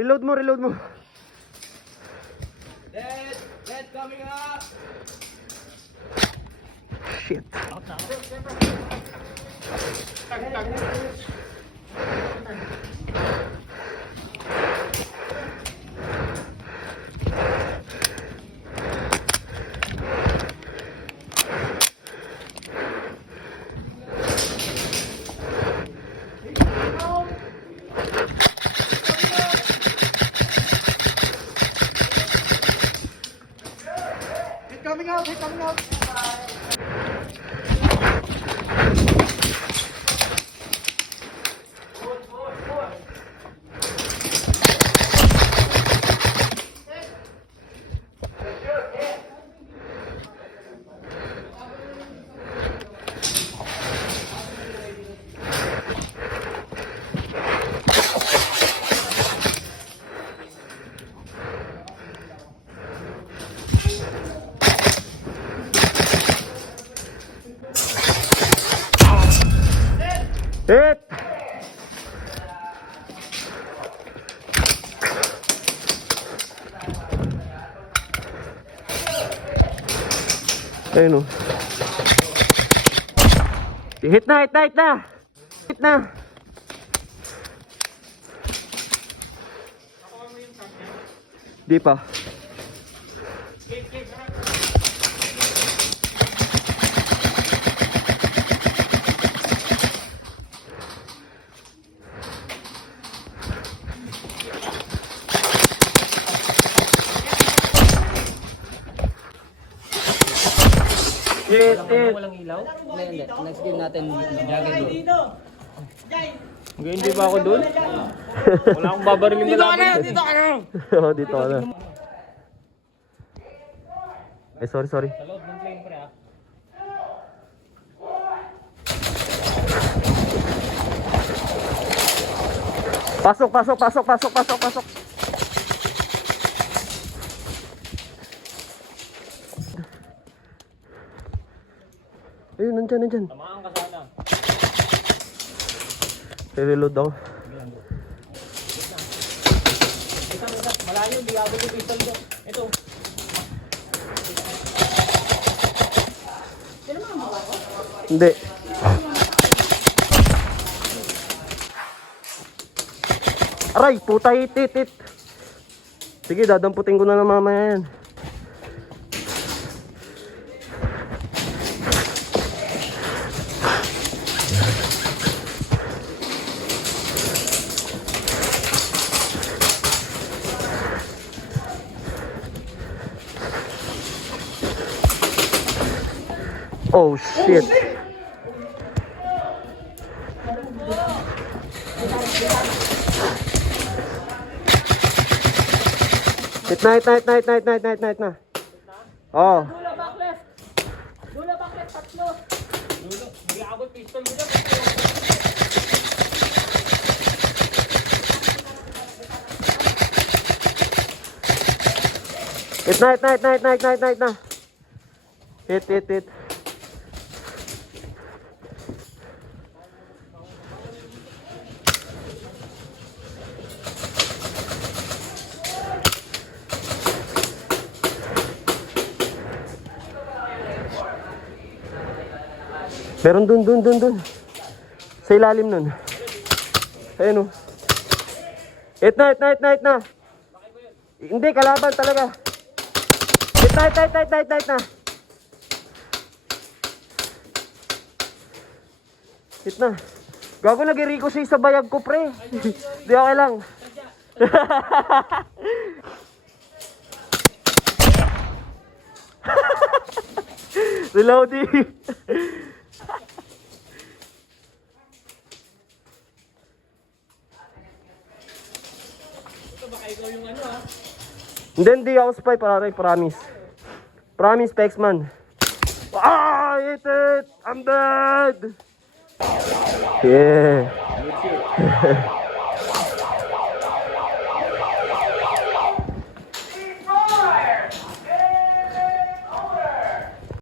Reload mo, reload mo. Dead coming up. Shit. Coming out, he's coming out. Hit! Ayun o. Hit na, hit na, hit na! Hit na! Di pa. Walang ilaw? Hindi. Next game natin, jacket dito. Hindi ba ako dun? Wala akong babarilin na laban. Dito ka na! Oo, dito ka na. Ay, sorry, sorry. Sa loob ng plane pre ah. Pasok, pasok, pasok, pasok, pasok, pasok. Ayun, nandyan, nandyan. Tamaan ka sana. I-reload ako. Malayo, di abot yung pistol ko. Ito. Hindi. Aray, puta, hit, hit, hit. Sige, dadamputin ko na lang mamaya yan. Oh shit. Hit na, hit na, hit na, hit na, hit na, hit na, hit na. Oh. Dula back left. Dula back left, tatlo. Dulo, di abot pistol mo dyan. Hit na, hit na, hit na, hit na, hit na, hit na, hit na. Hit, hit, hit. Meron dun, dun, dun, dun. Sa ilalim nun. Ayun o. Hit na, hit na, hit na, hit na. Hindi, kalaban talaga. Hit na, hit na, hit na, hit na, hit na, hit na. Hit na. Gago, nag-i-rico sa bayag ko, pre. Di okay lang. Reloading. ikaw yung ano ah. Hindi ako spy, pare, promise. Promise, Pexman. Ah, I hit it! I'm dead! Yeah.